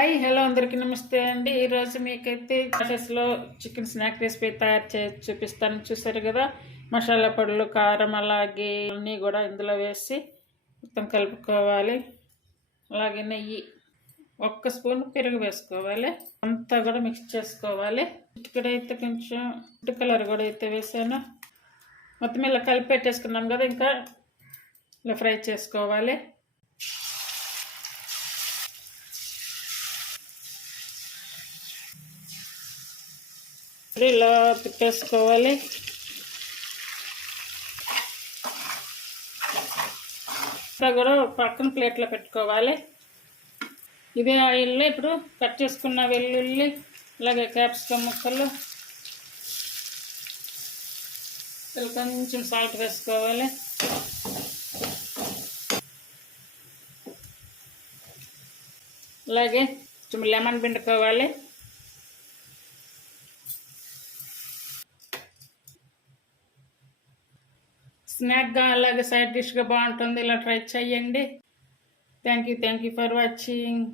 Hi hello అందరికీ నమస్తే అండి. ఈరోజు మీకైతే ప్రాసెస్లో చికెన్ స్నాక్ రెసిపీ తయారు చేసి చూపిస్తాను. చూసారు కదా, మసాలా పొడులు, కారం, అలాగే అన్నీ కూడా ఇందులో వేసి మొత్తం కలుపుకోవాలి. అలాగే నెయ్యి, 1 స్పూన్ పెరుగు వేసుకోవాలి. అంతా కూడా మిక్స్ చేసుకోవాలి. ఇక్కడైతే కొంచెం ఫుడ్ కలర్ కూడా అయితే వేసాను. మొత్తం ఇలా కలిపి పెట్టేసుకున్నాం కదా, ఇంకా ఇలా ఫ్రై చేసుకోవాలి. ఇలా తిప్పేసుకోవాలి. కూడా పక్కన ప్లేట్లో పెట్టుకోవాలి. ఇదే ఆయిల్లో ఇప్పుడు కట్ చేసుకున్న వెల్లుల్లి, అలాగే క్యాప్సికమ్ ముక్కలు, కొంచెం సాల్ట్ వేసుకోవాలి. అలాగే కొంచెం లెమన్ పిండుకోవాలి. స్నాక్గా అలాగే సైడ్ డిష్గా బాగుంటుంది. ఇలా ట్రై చేయండి. Thank you for watching.